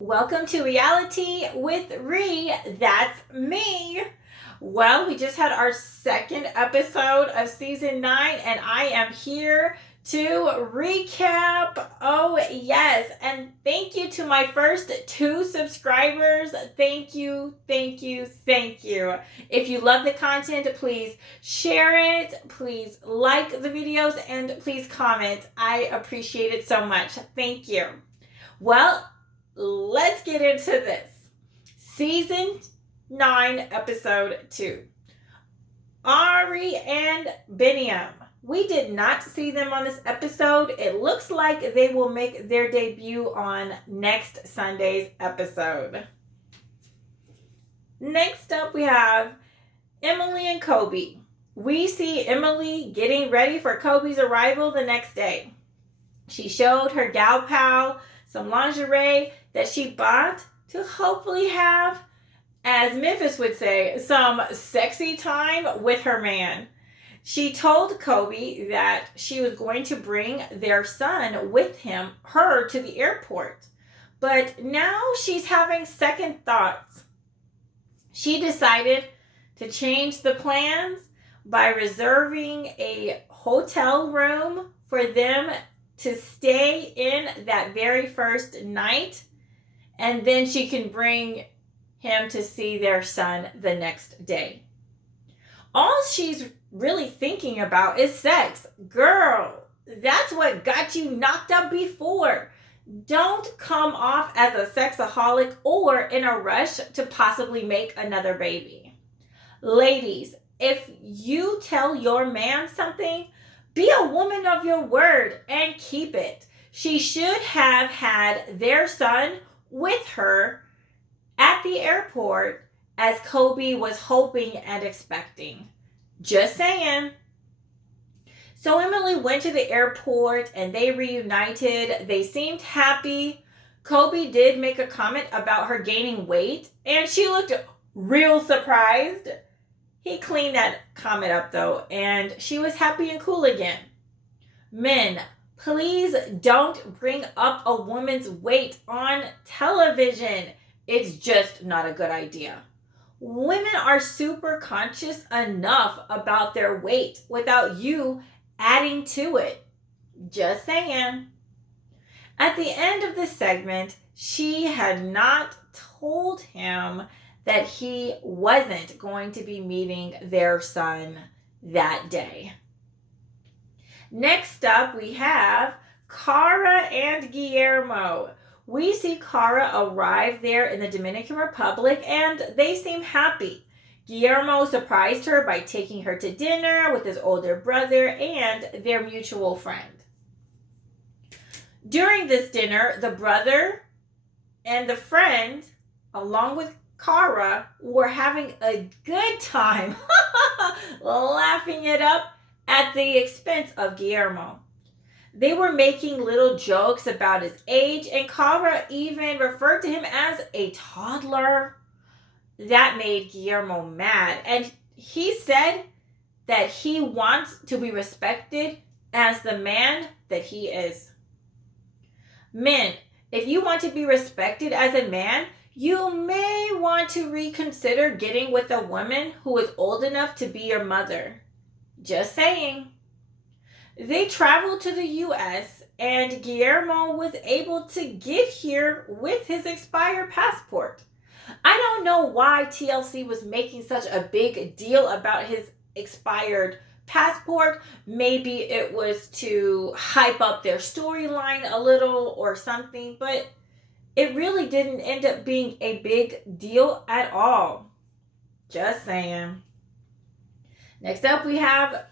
Welcome to Reality with Ree. That's me. Well, we just had our second episode of season 9, and I am here to recap. Oh, yes. And thank you to my first 2 subscribers. Thank you, thank you, thank you. If you love the content, please share it. Please like the videos and please comment. I appreciate it so much. Thank you. Well, let's get into this. Season 9, episode 2. Ari and Biniam. We did not see them on this episode. It looks like they will make their debut on next Sunday's episode. Next up, we have Emily and Kobe. We see Emily getting ready for Kobe's arrival the next day. She showed her gal pal some lingerie that she bought to hopefully have, as Memphis would say, some sexy time with her man. She told Kobe that she was going to bring their son with her to the airport. But now she's having second thoughts. She decided to change the plans by reserving a hotel room for them to stay in that very first night, and then she can bring him to see their son the next day. All she's really thinking about is sex. Girl, that's what got you knocked up before. Don't come off as a sexaholic or in a rush to possibly make another baby. Ladies, if you tell your man something, be a woman of your word and keep it. She should have had their son with her at the airport as Kobe was hoping and expecting. Just saying. So Emily went to the airport and they reunited. They seemed happy. Kobe did make a comment about her gaining weight and she looked real surprised. He cleaned that comment up though, and she was happy and cool again. Men, please don't bring up a woman's weight on television. It's just not a good idea. Women are super conscious enough about their weight without you adding to it. Just saying. At the end of the segment, she had not told him that he wasn't going to be meeting their son that day. Next up, we have Cara and Guillermo. We see Cara arrive there in the Dominican Republic and they seem happy. Guillermo surprised her by taking her to dinner with his older brother and their mutual friend. During this dinner, the brother and the friend, along with Cara, were having a good time, laughing it up at the expense of Guillermo. They were making little jokes about his age, and Cara even referred to him as a toddler. That made Guillermo mad, and he said that he wants to be respected as the man that he is. Men, if you want to be respected as a man, you may want to reconsider getting with a woman who is old enough to be your mother. Just saying. They traveled to the U.S. and Guillermo was able to get here with his expired passport. I don't know why TLC was making such a big deal about his expired passport. Maybe it was to hype up their storyline a little or something, but it really didn't end up being a big deal at all. Just saying. Next up, we have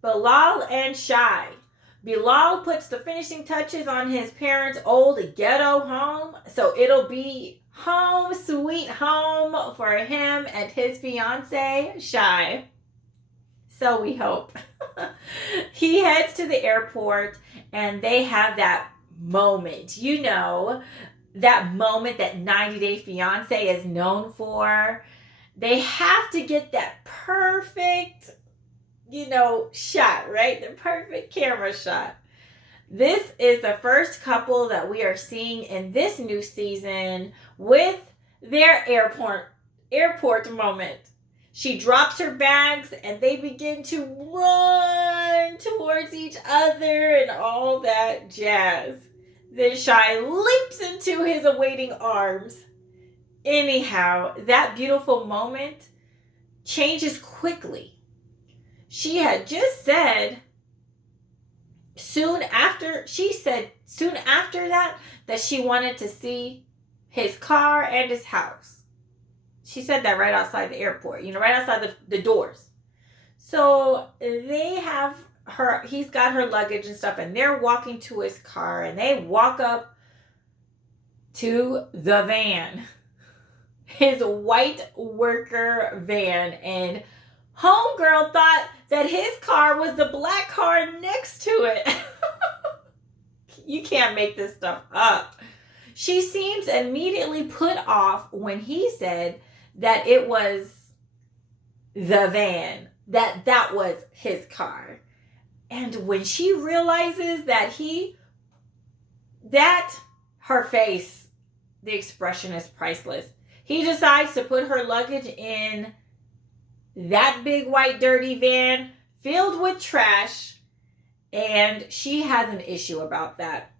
Bilal and Shai. Bilal puts the finishing touches on his parents' old ghetto home, so it'll be home sweet home for him and his fiance, Shai. So we hope. He heads to the airport and they have that moment, that moment that 90 Day Fiance is known for. They have to get that perfect, shot, right? The perfect camera shot. This is the first couple that we are seeing in this new season with their airport moment. She drops her bags and they begin to run towards each other and all that jazz. Then Shy leaps into his awaiting arms. Anyhow, that beautiful moment changes quickly. She had just said soon after that she wanted to see his car and his house. She said that right outside the airport, right outside the doors. So he's got her luggage and stuff, and they're walking to his car, and they walk up to the van, his white worker van, and homegirl thought that his car was the black car next to it. You can't make this stuff up. She seems immediately put off when he said that it was the van, that was his car. And when she realizes that her face, the expression is priceless. He decides to put her luggage in that big white dirty van filled with trash, and she has an issue about that.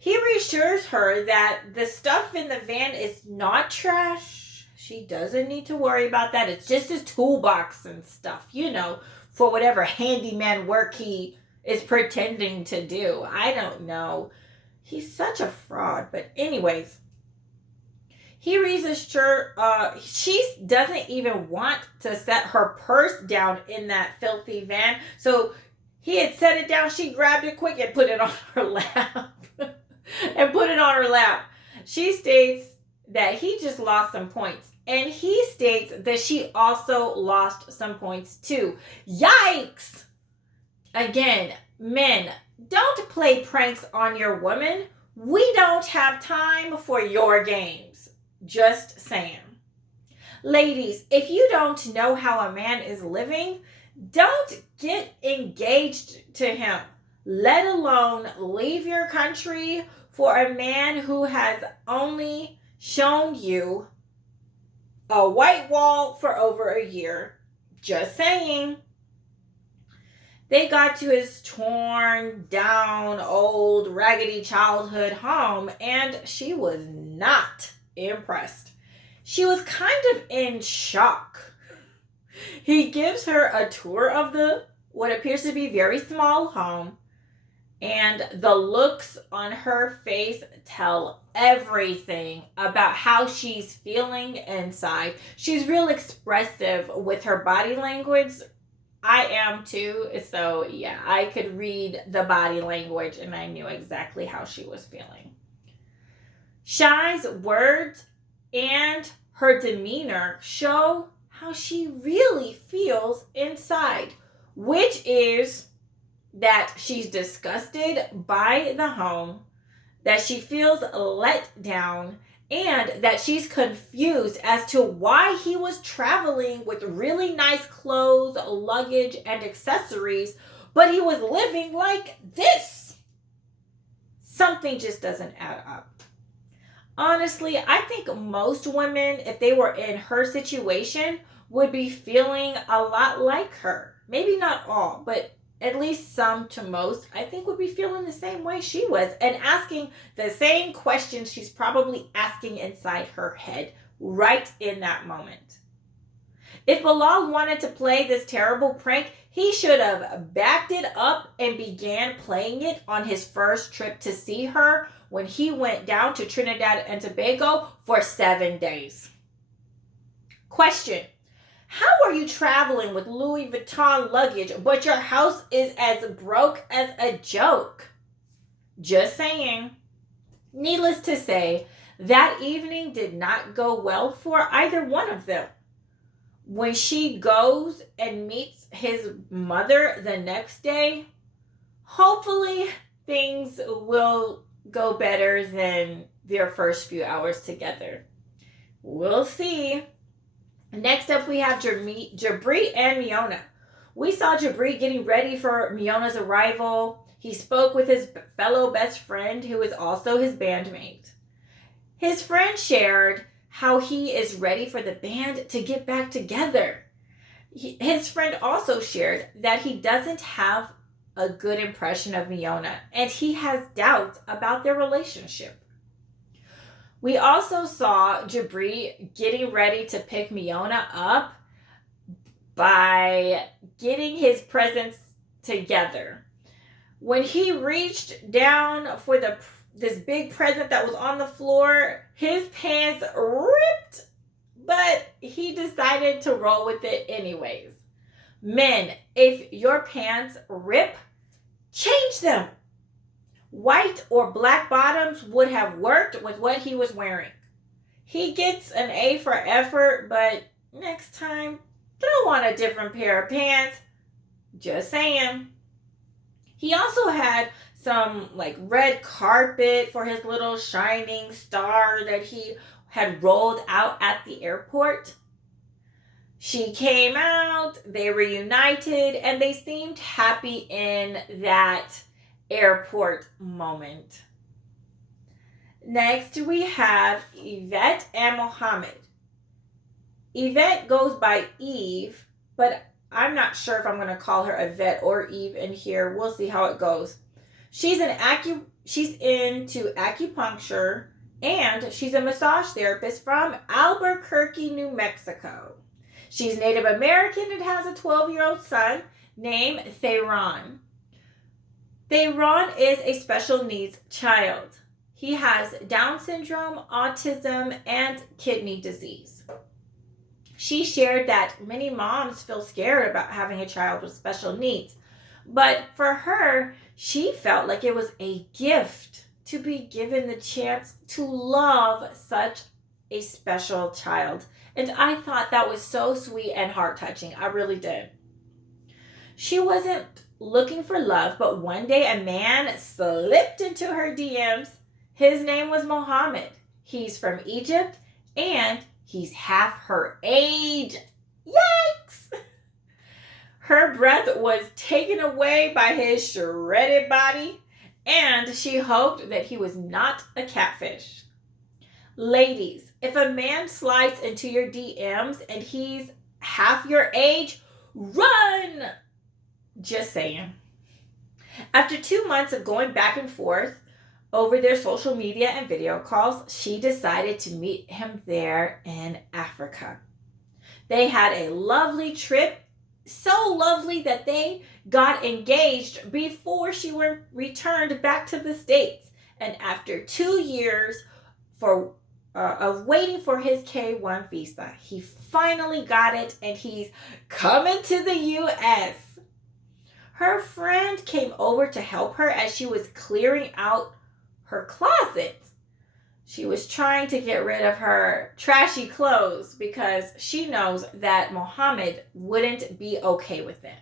He reassures her that the stuff in the van is not trash. She doesn't need to worry about that. It's just his toolbox and stuff, for whatever handyman work he is pretending to do. I don't know. He's such a fraud. But anyways, he reassures she doesn't even want to set her purse down in that filthy van. So he had set it down. She grabbed it quick and put it on her lap. She states that he just lost some points. And he states that she also lost some points too. Yikes! Again, men, don't play pranks on your women. We don't have time for your games. Just saying. Ladies, if you don't know how a man is living, don't get engaged to him, let alone leave your country for a man who has only shown you a white wall for over a year. Just saying. They got to his torn down, old, raggedy childhood home, and she was not impressed. She was kind of in shock. He gives her a tour of what appears to be very small home, and the looks on her face tell everything about how she's feeling inside. She's real expressive with her body language. I am too. So yeah, I could read the body language and I knew exactly how she was feeling. Shy's words and her demeanor show how she really feels inside, which is that she's disgusted by the home, that she feels let down, and that she's confused as to why he was traveling with really nice clothes, luggage, and accessories, but he was living like this. Something just doesn't add up. Honestly, I think most women, if they were in her situation, would be feeling a lot like her. Maybe not all, but at least some to most, I think would be feeling the same way she was and asking the same questions she's probably asking inside her head right in that moment. If Bilal wanted to play this terrible prank, he should have backed it up and began playing it on his first trip to see her when he went down to Trinidad and Tobago for 7 days. Question. How are you traveling with Louis Vuitton luggage, but your house is as broke as a joke? Just saying. Needless to say, that evening did not go well for either one of them. When she goes and meets his mother the next day, hopefully things will go better than their first few hours together. We'll see. Next up, we have Jabari and Mona. We saw Jabari getting ready for Miona's arrival. He spoke with his fellow best friend, who is also his bandmate. His friend shared how he is ready for the band to get back together. His friend also shared that he doesn't have a good impression of Mona, and he has doubts about their relationship. We also saw Jabari getting ready to pick Mona up by getting his presents together. When he reached down for this big present that was on the floor, his pants ripped, but he decided to roll with it anyways. Men, if your pants rip, change them. White or black bottoms would have worked with what he was wearing. He gets an A for effort, but next time, throw on a different pair of pants. Just saying. He also had some red carpet for his little shining star that he had rolled out at the airport. She came out, they reunited, and they seemed happy in that airport moment. Next, we have Yvette and Mohamed. Yvette goes by Eve, but I'm not sure if I'm going to call her Yvette or Eve in here. We'll see how it goes. She's into acupuncture, and she's a massage therapist from Albuquerque, New Mexico. She's Native American and has a 12-year-old son named Thyese. Thyese is a special needs child. He has Down syndrome, autism, and kidney disease. She shared that many moms feel scared about having a child with special needs, but for her, she felt like it was a gift to be given the chance to love such a special child. And I thought that was so sweet and heart-touching. I really did. She wasn't looking for love, but one day a man slipped into her DMs. His name was Mohamed. He's from Egypt, and he's half her age. Yikes! Her breath was taken away by his shredded body, and she hoped that he was not a catfish. Ladies, if a man slides into your DMs and he's half your age, run! Just saying. After 2 months of going back and forth over their social media and video calls, she decided to meet him there in Africa. They had a lovely trip, so lovely that they got engaged before she returned back to the States. And after 2 years of waiting for his K-1 visa, he finally got it, and he's coming to the U.S. Her friend came over to help her as she was clearing out her closet. She was trying to get rid of her trashy clothes because she knows that Mohamed wouldn't be okay with it.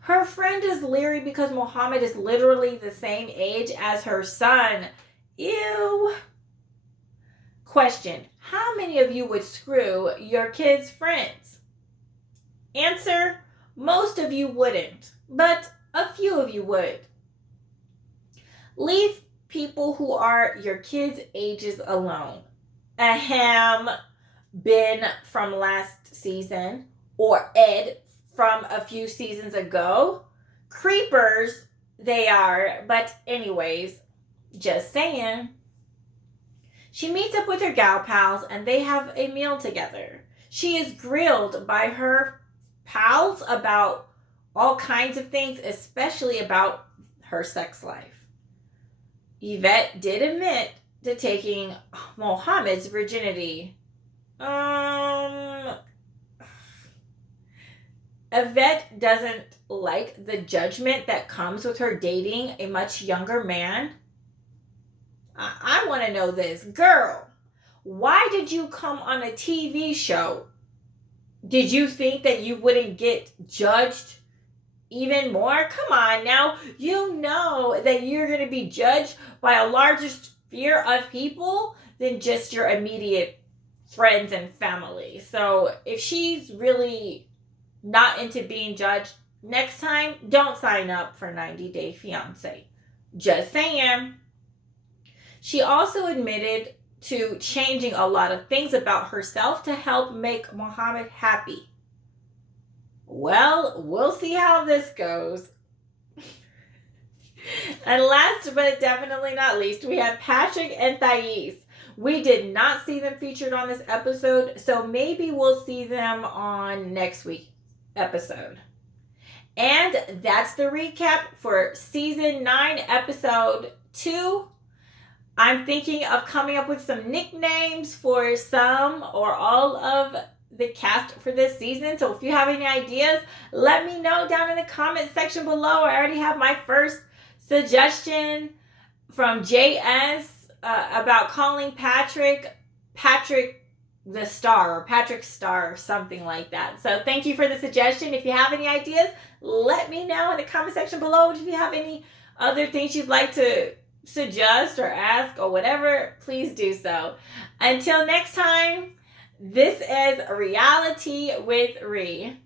Her friend is leery because Mohamed is literally the same age as her son. Ew. Question: how many of you would screw your kids' friends? Answer: most of you wouldn't, but a few of you would. Leave people who are your kids' ages alone. Ahem, Ben from last season, or Ed from a few seasons ago. Creepers, they are, but anyways, just saying. She meets up with her gal pals and they have a meal together. She is grilled by her pals about all kinds of things, especially about her sex life. Yvette did admit to taking Mohamed's virginity. Yvette doesn't like the judgment that comes with her dating a much younger man. I want to know this. Girl, why did you come on a TV show? Did you think that you wouldn't get judged even more? Come on now. You know that you're going to be judged by a larger sphere of people than just your immediate friends and family. So if she's really not into being judged, Next time, don't sign up for 90 Day Fiance. Just saying. She also admitted to changing a lot of things about herself to help make Mohamed happy. Well, we'll see how this goes. And last but definitely not least, we have Patrick and Thyese. We did not see them featured on this episode, so maybe we'll see them on next week's episode. And that's the recap for season 9, episode 2. I'm thinking of coming up with some nicknames for some or all of the cast for this season. So if you have any ideas, let me know down in the comment section below. I already have my first suggestion from JS about calling Patrick the Star, or Patrick Star, or something like that. So thank you for the suggestion. If you have any ideas, let me know in the comment section below. If you have any other things you'd like to suggest or ask or whatever, please do so. Until next time, this is Reality with Ree.